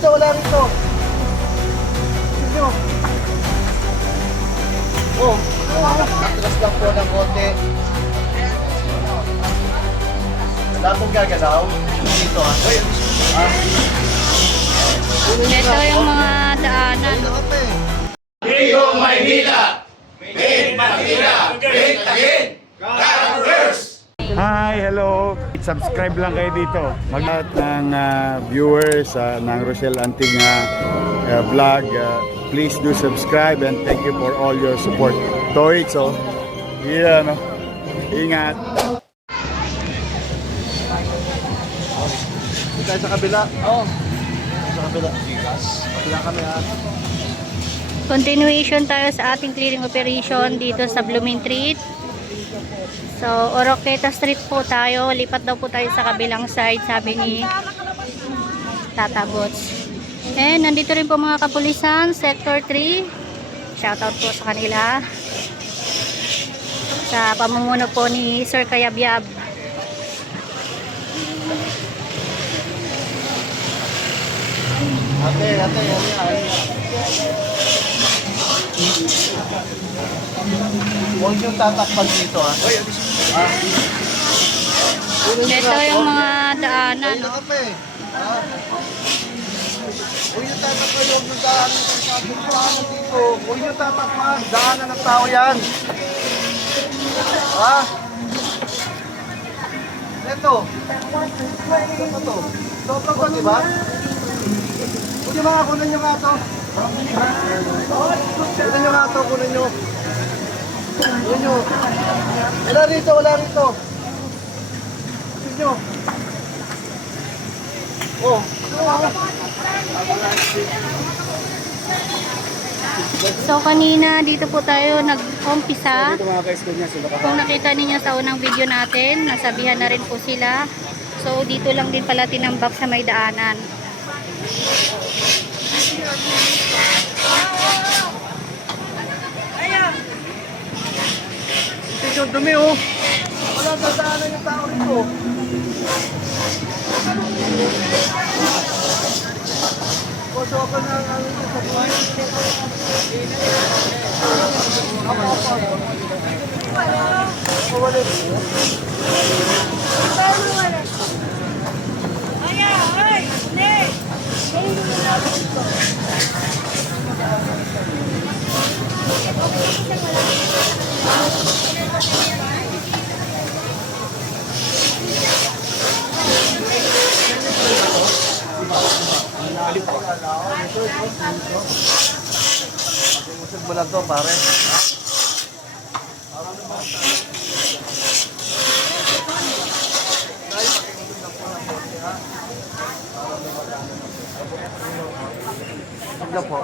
Wala rito. Sino? Oh, atras lang po ng konti. Wala pong gagalaw. Dito ah. Ito yung mga daanan. Iyong Maynila! Made Manila! Made again! Carabers! Hi, hello. Subscribe lang kayo dito. Mag ng viewers ng Rochelle Antig vlog. Please do subscribe and thank you for all your support. Toits, oh. Yeah, no. Ingat. Tayo sa kabila. Oo. Sa kabila. Kabila kami ha. Continuation tayo sa ating clearing operation dito sa Blooming Treat. So, Oroqueta Street po tayo. Lipat daw po tayo sa kabilang side, sabi ni Tata Bots. And nandito rin po mga kapulisan, Sector 3. Shoutout po sa kanila. Sa pamumuno po ni Sir Kayabyab. Ate. Huwag yung tatakpan dito ha. Ito yung mga daanan. Ayun na kami. Huwag yung tatakpan, huwag yung daanan ng daanan dito. Huwag yung tatakpan, daanan ng tao yan. Ha? Ito. Ito to. Sobrang ko, diba? Huwag yung mga kunan nyo nga to. Kunan nyo nga to, kunan nyo. Kunan nyo. Wala rito, wala rito. Kunan nyo. Oh. So kanina dito po tayo nag-umpisa. Kung nakita niyo sa unang video natin, nasabihan na rin po sila. So dito lang din pala tinambak sa may daanan. Ito yung dumi oh. Wala dadaanan yung tao rito. Koso ako na ang sa buhay. Wala. Usag mo lang to pare. Ano po?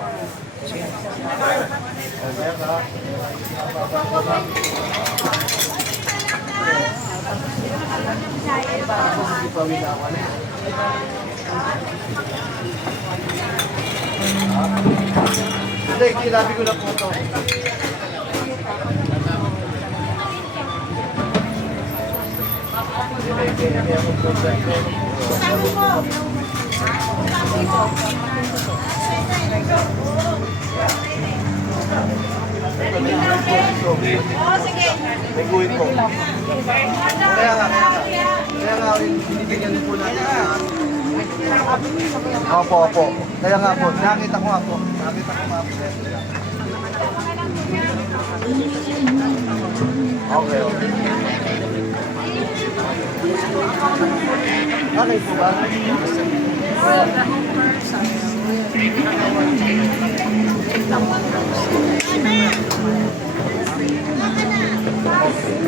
Hindi, kinabi ko na po ito. May guhit po. Kaya nga, binibigyan po natin. Opo. Kaya nga po, nakita ko nga po. Okay. Okay po ba?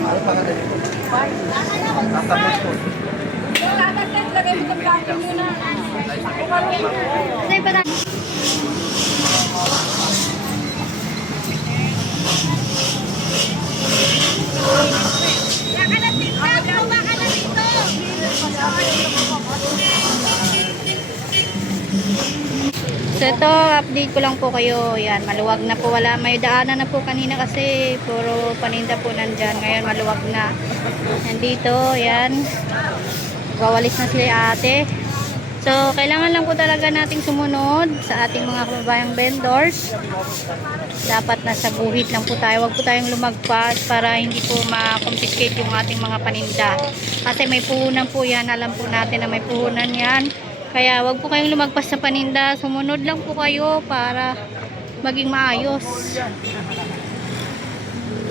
Ano pa ka na dito? Nakabot po. So ito, update ko lang po kayo. Yan, maluwag na po. Wala, may daanan na po kanina kasi puro paninda po nandyan. Ngayon maluwag na. Nandito, yan. Gawalis na sila ate. So So, kailangan lang po talaga nating sumunod sa ating mga kababayang vendors. Dapat nasa guhit lang po tayo. Huwag po tayong lumagpas para hindi po ma-confiscate yung ating mga paninda. Kasi may puhunan po yan. Alam po natin na may puhunan yan. Kaya huwag po kayong lumagpas sa paninda. Sumunod lang po kayo para maging maayos.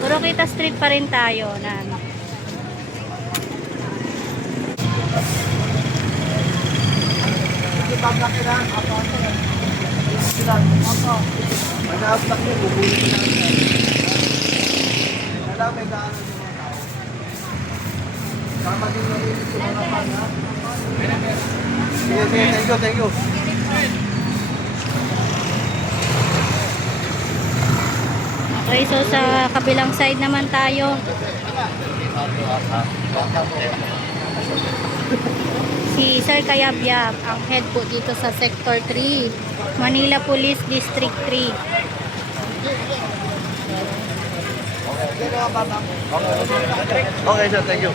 Oroqueta Street pa rin tayo. Ipablak nila. Mag-a-block nyo, bubulin na lang. Wala, may daanan yung mga tao. Tama din na rin ito mga pan, ha? Sige, sige, thank you. Okay, so sa kabilang side naman tayo. Si Sir Kayabyab, ang head po dito sa Sector 3, Manila Police District 3. Okay, sir, thank you.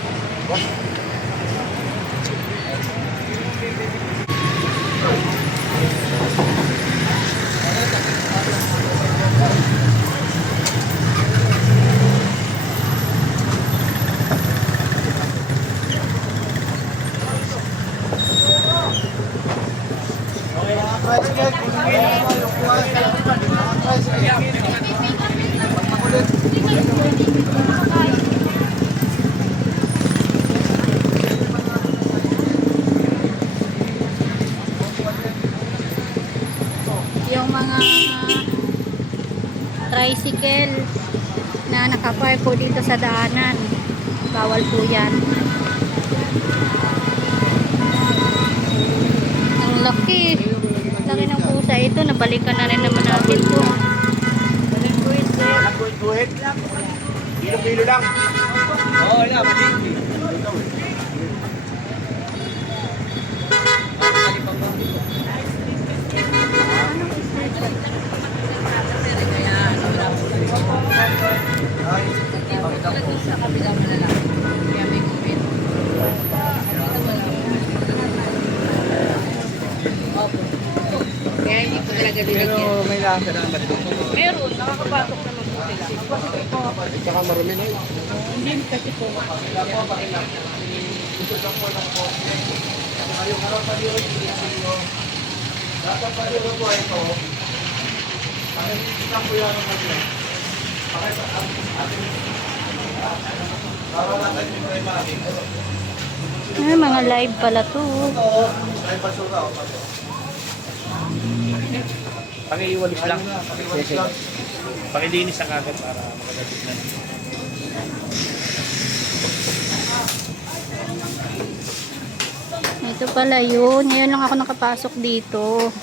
Yung mga tricycle na nakapark po dito sa daanan, bawal po yan. Ang laki ng pusa ito, nabalikan na rin naman natin po. Guhit. Kilo-kilo lang. Oo, na, matigil. Kaya hindi ko talaga Pero binigyan. may lasa na matigil. Meron, nakakapasok naman po sila. Tsaka marumi na yun. Hindi kasi po. Ayun, harapan yun. Dapat pa yun po ito. Pakikita po yan ang mga. Para natin yung primary. Ay, mga live pala to. Ito, ay basura. Pakiiwalis lang. Pakiwalis lang. Pakilinis ang agad para makagalit na. Ito pala yun. Ngayon lang ako nakapasok dito.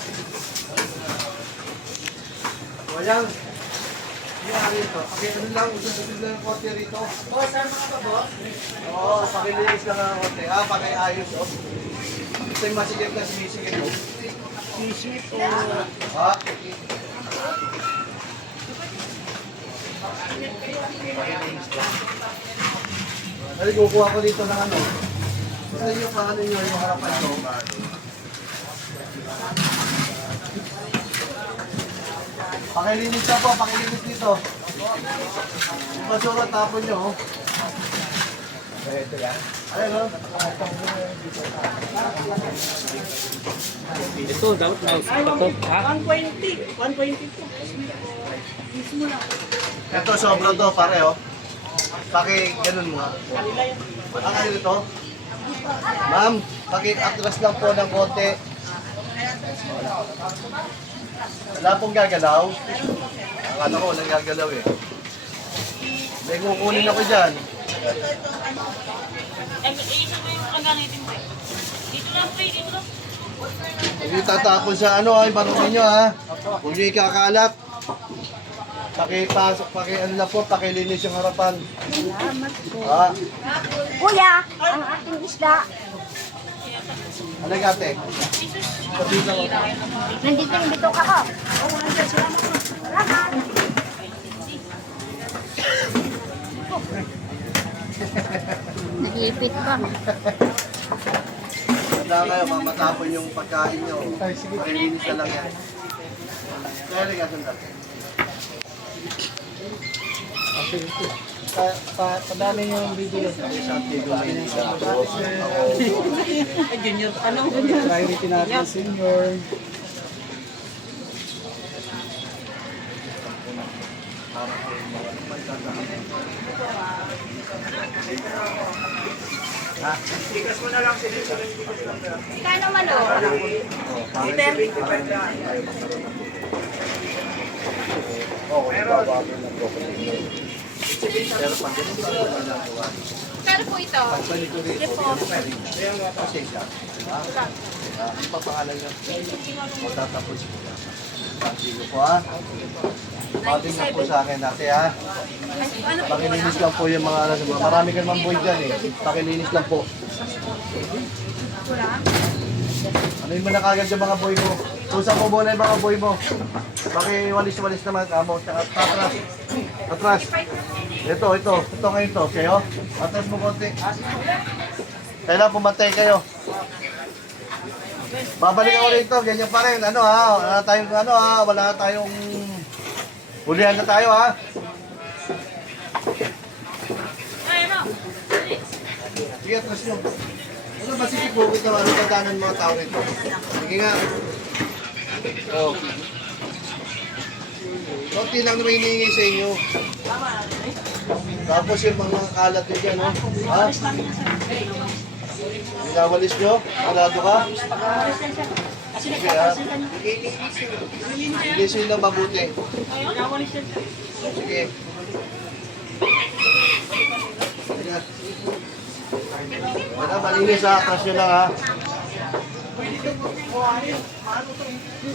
Walang. Hindi rito. Ano lang, usap-usap lang ang kote rito. Oh, saan mga ba, boss? Oo, pakilinis lang ang kote. Pakiayos, oh. Ito yung masigil na sinisigil, oh. Sisip o... Ha? Dali, kukuha ko dito ng ano. Ito yung pangalan nyo, yung harapan nyo. Pakilinis na po, pakilinis dito. Yung basura, tapon nyo, oh. Ayun, oh. Ito, dapat na ito. Ha? 120. 120 po. Ito, sobra to, pare, oh. Ganun mo, ha. Ano ito? Ma'am, atras lang po ng konti. Wala pong gagalaw. Akala ko, walang gagalaw eh. May kukunin ako dyan. Isa mo yung kagamitin po. Dito lang po, dito lang. Huwag yung tatapon sa ano, ay marunong nyo, ha. Huwag nyo ikakalat. Ano lang po, pakilinis yung harapan. Salamat po. Ha? Kuya, ang ating isda. Ano gate? Nandito yung bitok ako. Oo, nandiyan sila. Salamat. Nag-iipit pa. Tanda kayo, mamatapon yung pagkain nyo. Pakilinis na lang yan. Kaya ka, sandal. Padami yung video. Sa Antigua, Maynila. Ako, Junior, ano? priority natin, senior. Kano man o? Pero pag ganun pa rin ang ginagawa. Kano po ito? Pag ganito rito, pwede. Kasi siya. Ang papangalan niya. O tatapos ko. Sige po ha. Pating na po sa akin dati ha. Pakilinis lang po yung mga alas. Marami ka naman boy dyan eh. Pakilinis lang po. Ano yung na kagad yung mga boy mo? Tusang mo muna yung mga boy mo. Pakiwalis-walis naman. Amo, tsaka atras. Atras. Ito ngayon to. Kayo? Atras mo konti. Kailangan pumatay kayo. Babalik ako rito. Ganyan pa rin. Ano ha? Wala tayong hulihan na tayo ha. Sige, atras nyo. Ano ba sige po ito? Ano tadanan mga tao rito? Sige nga. Oh. Konti lang naman hinihingi sa inyo. Tapos yung mga kalat nyo dyan, no? Ha? Pinawalis nyo? Parado ka? Sige, ha? Linisin lang mabuti. Sige. Sige. Wala, malinis ha. Atras nyo lang ha.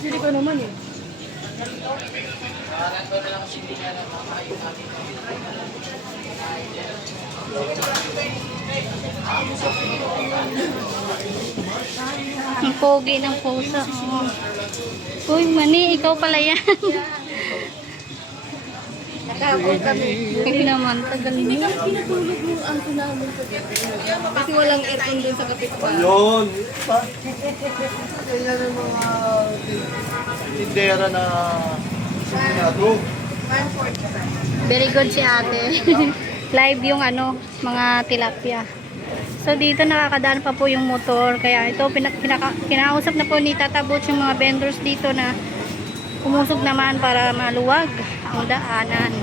Sili ko naman eh. Ang pogi ng pusa. Oh. Uy, Mani, ikaw pala yan. Nakakapon kami. Hindi naman, tagal mo. Pinatulog mo ang namin sa gabi. Kasi walang aircon dun sa kapitbahay. Ayun. Ganyan yung mga tindera na sinado. Very good si ate. Live yung mga tilapia. So dito nakakadaan pa po yung motor. Kaya ito kinausap na po ni Tata Butch yung mga vendors dito na umusog naman para maluwag ang daanan.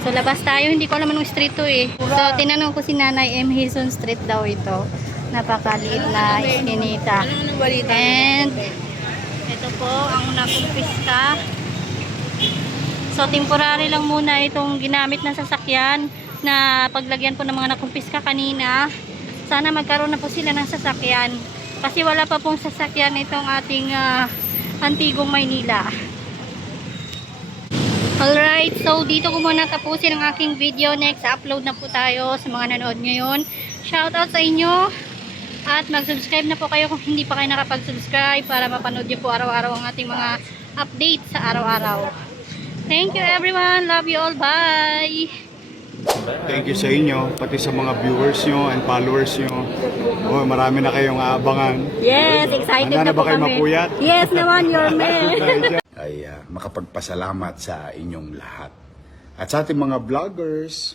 So labas tayo. Hindi ko alam anong street to eh. So tinanong ko si Nanay M. Hison Street daw ito. Napakaliit na iskinita. And ito po ang nakumpiska. So temporary lang muna itong ginamit na sasakyan na paglagyan po ng mga nakumpiska kanina. Sana magkaroon na po sila ng sasakyan kasi wala pa pong sasakyan itong ating Antigong Maynila. Alright, so dito ko muna tapusin ang aking video. Next, upload na po tayo sa mga nanood ngayon. Shoutout sa inyo at mag-subscribe na po kayo kung hindi pa kayo nakapag-subscribe para mapanood niyo po araw-araw ang ating mga update sa araw-araw. Thank you everyone. Love you all. Bye! Thank you sa inyo, pati sa mga viewers nyo and followers nyo. Oh, marami na kayong aabangan. Yes, excited Handa na na po ba kayo kami. mapuyat? Yes naman, your man. Ay makapagpasalamat sa inyong lahat. At sa ating mga vloggers,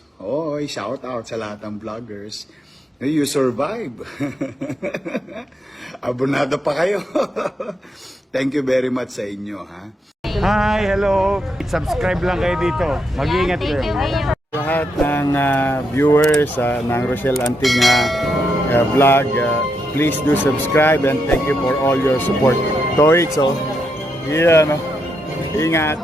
shout out sa lahat ng vloggers. You survive. Abonado pa kayo. Thank you very much sa inyo, ha? Hi, hello. Subscribe lang kayo dito. Mag-iingat kayo. Lahat ng viewers ng Rochelle Anting vlog, please do subscribe and thank you for all your support. Toits, yeah, no? Ingat.